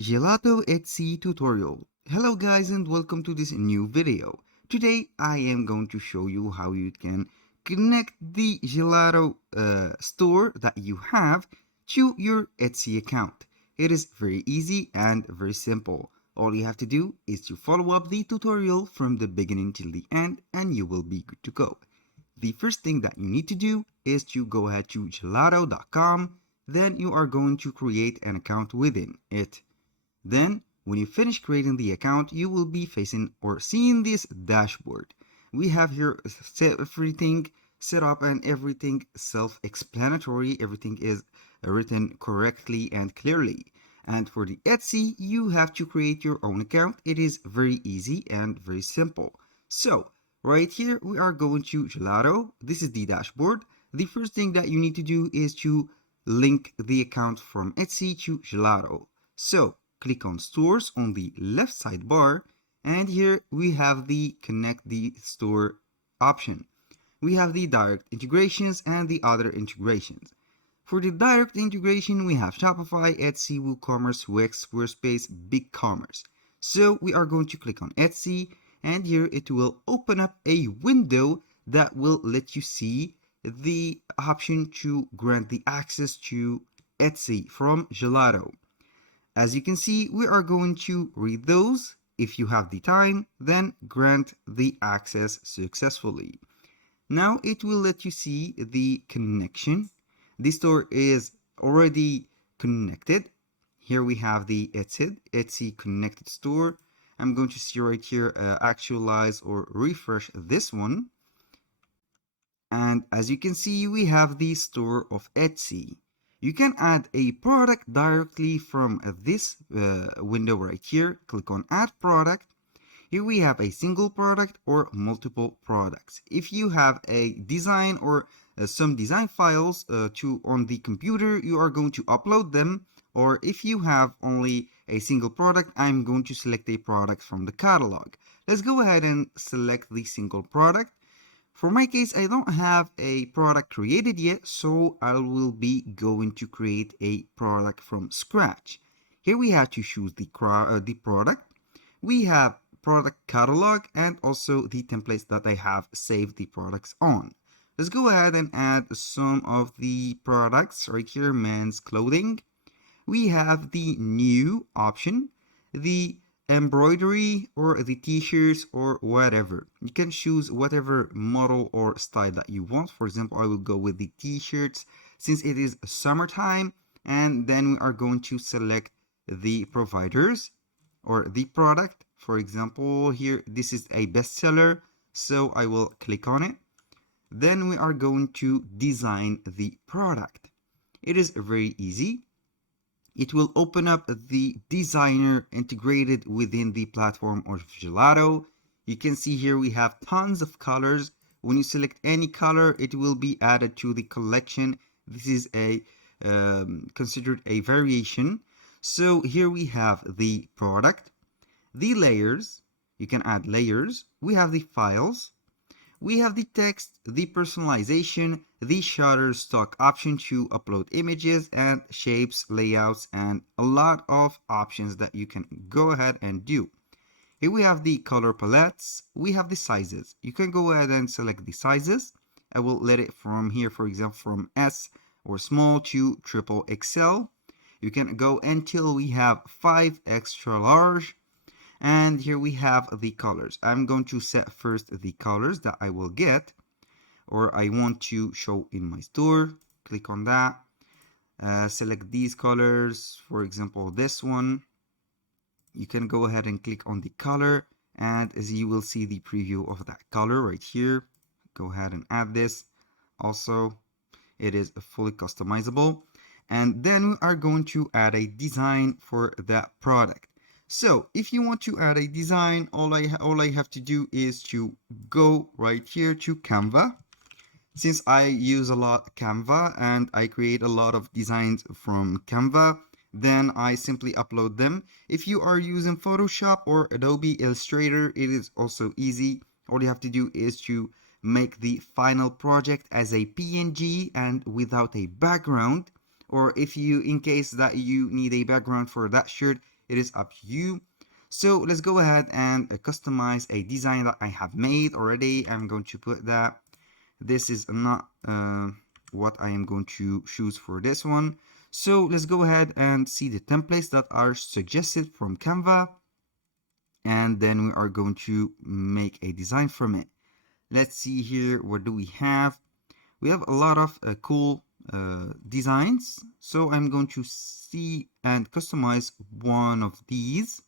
Gelato Etsy tutorial. Hello guys and welcome to this new video. Today I am going to show you how you can connect the Gelato store that you have to your Etsy account. It is very easy and very simple. All you have to do is to follow up the tutorial from the beginning till the end and you will be good to go. The first thing that you need to do is to go ahead to gelato.com. Then you are going to create an account within it. Then, when you finish creating the account, you will be facing or seeing this dashboard. We have here everything set up and everything self-explanatory. Everything is written correctly and clearly. And for the Etsy, you have to create your own account. It is very easy and very simple. So, right here, we are going to Gelato. This is the dashboard. The first thing that you need to do is to link the account from Etsy to Gelato. So, click on stores on the left sidebar, and here we have the connect the store option. We have the direct integrations and the other integrations. For the direct integration, we have Shopify, Etsy, WooCommerce, Wix, Squarespace, BigCommerce. So we are going to click on Etsy, and here it will open up a window that will let you see the option to grant the access to Etsy from Gelato. As you can see, we are going to read those. If you have the time, then grant the access successfully. Now it will let you see the connection. The store is already connected. Here we have the Etsy connected store. I'm going to see right here, actualize or refresh this one. And as you can see, we have the store of Etsy. You can add a product directly from this window right here. Click on add product. Here we have a single product or multiple products. If you have a design or some design files on the computer, you are going to upload them. Or if you have only a single product, I'm going to select a product from the catalog. Let's go ahead and select the single product. For my case, I don't have a product created yet, so I will be going to create a product from scratch. Here we have to choose the product. We have product catalog and also the templates that I have saved the products on. Let's go ahead and add some of the products right here, men's clothing. We have the new option, the embroidery or the t-shirts or whatever. You can choose whatever model or style that you want. For example, I will go with the t-shirts since it is summertime, and then we are going to select the providers or the product. For example, here this is a bestseller, so I will click on it. Then we are going to design the product. It is very easy. It will open up the designer integrated within the platform of Gelato. You can see here we have tons of colors. When you select any color, it will be added to the collection. This is a considered a variation. So here we have the product, the layers. You can add layers. We have the files. We have the text, the personalization, the Shutterstock option to upload images and shapes, layouts, and a lot of options that you can go ahead and do. Here we have the color palettes. We have the sizes. You can go ahead and select the sizes. I will let it from here, for example, from S or small to triple XL. You can go until we have 5 extra large. And here we have the colors. I'm going to set first the colors that I will get or I want to show in my store. Click on that. Select these colors. For example, this one. You can go ahead and click on the color. And as you will see the preview of that color right here. Go ahead and add this. Also, it is fully customizable. And then we are going to add a design for that product. So if you want to add a design, all I have to do is to go right here to Canva. Since I use a lot Canva and I create a lot of designs from Canva, then I simply upload them. If you are using Photoshop or Adobe Illustrator, it is also easy. All you have to do is to make the final project as a PNG and without a background. Or if you, in case that you need a background for that shirt, It is up to you. So let's go ahead and customize a design that I have made already. I'm going to put that. This is not what I am going to choose for this one. So let's go ahead and see the templates that are suggested from Canva, and then we are going to make a design from it. Let's see here, what do we have? We have a lot of cool designs, so I'm going to see and customize one of these,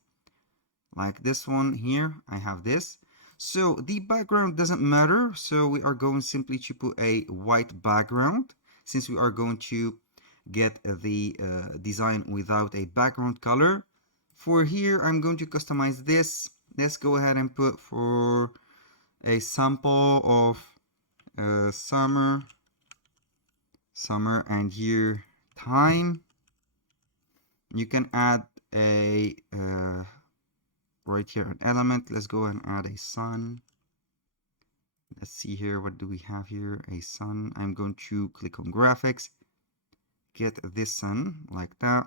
like this one here. I have this. So the background doesn't matter, so we are going simply to put a white background, since we are going to get the design without a background color. For here, I'm going to customize this. Let's go ahead and put for a sample of summer and year time. You can add a right here an element. Let's go and add a sun. Let's see here, what do we have here? A sun. I'm going to click on graphics, get this sun like that,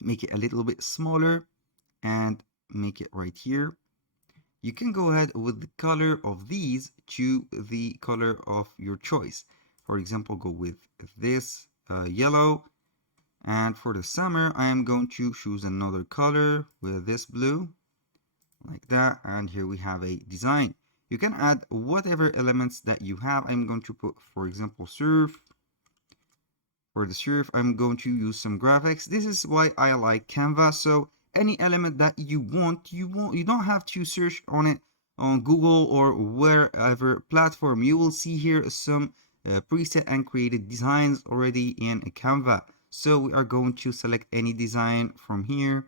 make it a little bit smaller and make it right here. You can go ahead with the color of these to the color of your choice. For example, go with this yellow, and for the summer I am going to choose another color with this blue, like that, and here we have a design. You can add whatever elements that you have. I'm going to put, for example, surf. For the surf, I'm going to use some graphics. This is why I like Canva. So any element that you don't have to search on it on Google or wherever platform. You will see here some preset and created designs already in Canva. So we are going to select any design from here.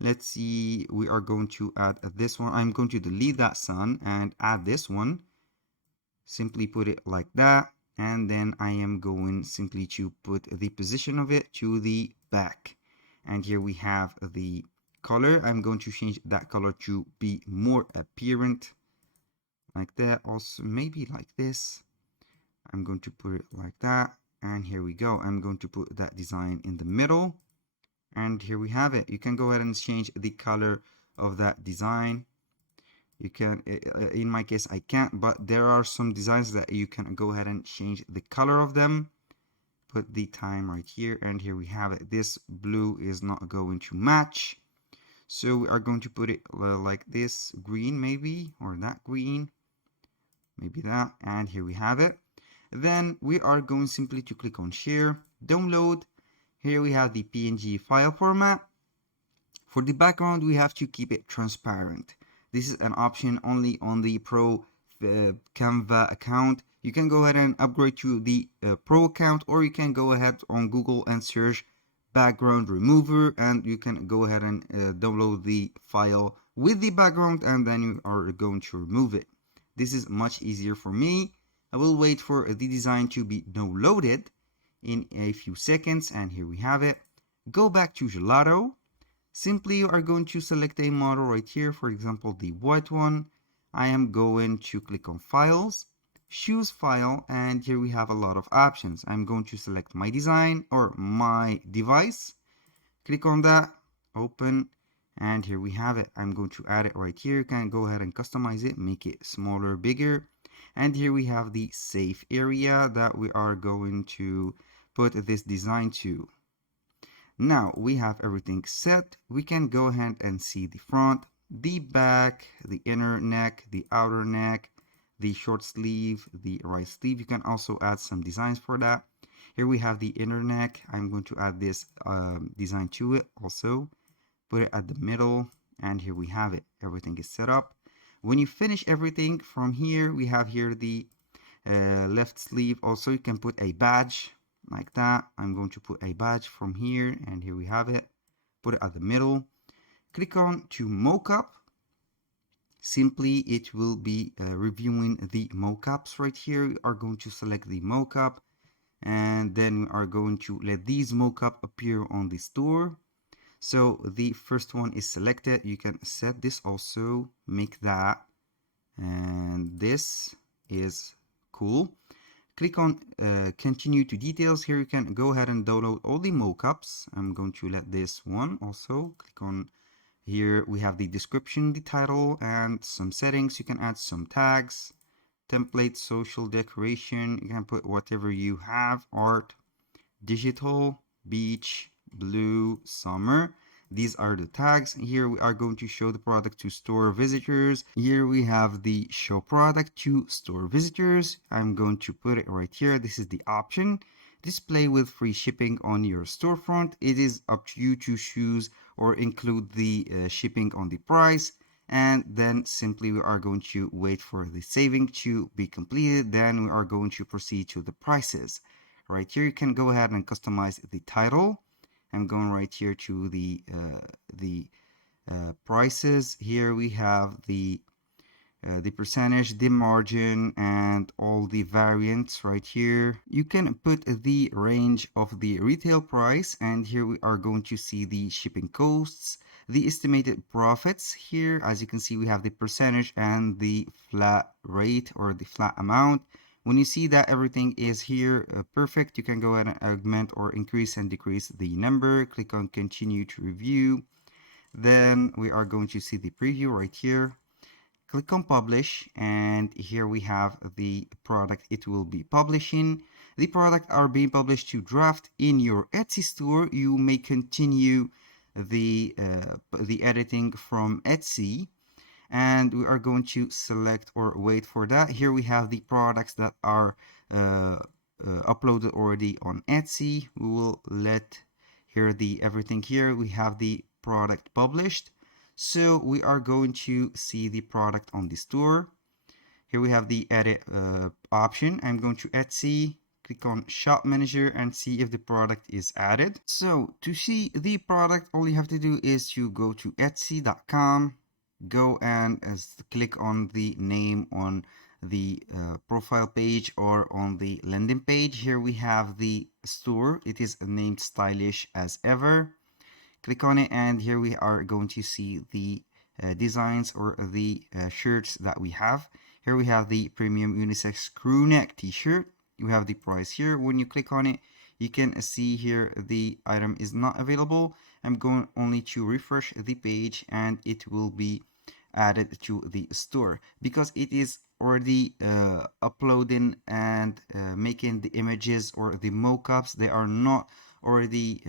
Let's see, we are going to add this one. I'm going to delete that sun and add this one. Simply put it like that, and then I am going simply to put the position of it to the back. And here we have the color. I'm going to change that color to be more apparent, like that. Also maybe like this. I'm going to put it like that, and here we go. I'm going to put that design in the middle, and here we have it. You can go ahead and change the color of that design. You can, in my case I can't, but there are some designs that you can go ahead and change the color of them. Put the time right here, and here we have it. This blue is not going to match, so we are going to put it like this, green maybe, or that green, maybe that, and here we have it. Then we are going simply to click on share, download. Here we have the PNG file format. For the background, we have to keep it transparent. This is an option only on the Pro Canva account. You can go ahead and upgrade to the Pro account, or you can go ahead on Google and search background remover, and you can go ahead and download the file with the background, and then you are going to remove it. This is much easier for me. I will wait for the design to be downloaded in a few seconds, and here we have it. Go back to Gelato. Simply you are going to select a model right here, for example the white one. I am going to click on files, choose file, and here we have a lot of options. I'm going to select my design or my device, click on that, open, and here we have it. I'm going to add it right here. You can go ahead and customize it, make it smaller, bigger, and here we have the safe area that we are going to put this design to. Now we have everything set. We can go ahead and see the front, the back, the inner neck, the outer neck, the short sleeve, the right sleeve. You can also add some designs for that. Here we have the inner neck. I'm going to add this design to it also. Put it at the middle, and here we have it. Everything is set up. When you finish everything from here, we have here the left sleeve. Also, you can put a badge like that. I'm going to put a badge from here, and here we have it. Put it at the middle. Click on to mockup. Simply it will be reviewing the mockups right here. We are going to select the mockup, and then we are going to let these mockup appear on the store. So the first one is selected. You can set this also, make that, and this is cool. Click on continue to details. Here you can go ahead and download all the mockups. I'm going to let this one also. Click on here. We have the description, the title, and some settings. You can add some tags, template, social decoration. You can put whatever you have, art, digital, beach, blue, summer. These are the tags. Here we are going to show the product to store visitors. Here we have the show product to store visitors. I'm going to put it right here. This is the option. Display with free shipping on your storefront. It is up to you to choose or include the shipping on the price. And then simply we are going to wait for the saving to be completed. Then we are going to proceed to the prices. Right here, you can go ahead and customize the title. I'm going right here to the prices. Here we have the percentage, the margin, and all the variants right here. You can put the range of the retail price, and here we are going to see the shipping costs, the estimated profits. Here, as you can see, we have the percentage and the flat rate or the flat amount. When you see that everything is here perfect, you can go ahead and augment or increase and decrease the number. Click on continue to review. Then we are going to see the preview right here. Click on publish, and here we have the product it will be publishing. The product are being published to draft in your Etsy store. You may continue the editing from Etsy, and we are going to select or wait for that. Here we have the products that are uploaded already on Etsy. We will let here the everything here. We have the product published. So we are going to see the product on the store. Here we have the edit option. I'm going to Etsy, click on shop manager and see if the product is added. So to see the product, all you have to do is to go to etsy.com, go and click on the name on the profile page or on the landing page. Here we have the store. It is named stylish as ever. Click on it, and here we are going to see the designs or the shirts that we have. Here we have the premium unisex crew neck t-shirt. You have the price here. When you click on it, you can see here the item is not available. I'm going only to refresh the page, and it will be added to the store because it is already uploading and making the images or the mockups. They are not already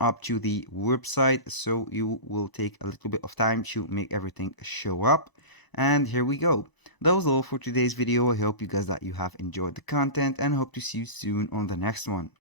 up to the website, so you will take a little bit of time to make everything show up. And here we go. That was all for today's video. I hope you guys that you have enjoyed the content, and hope to see you soon on the next one.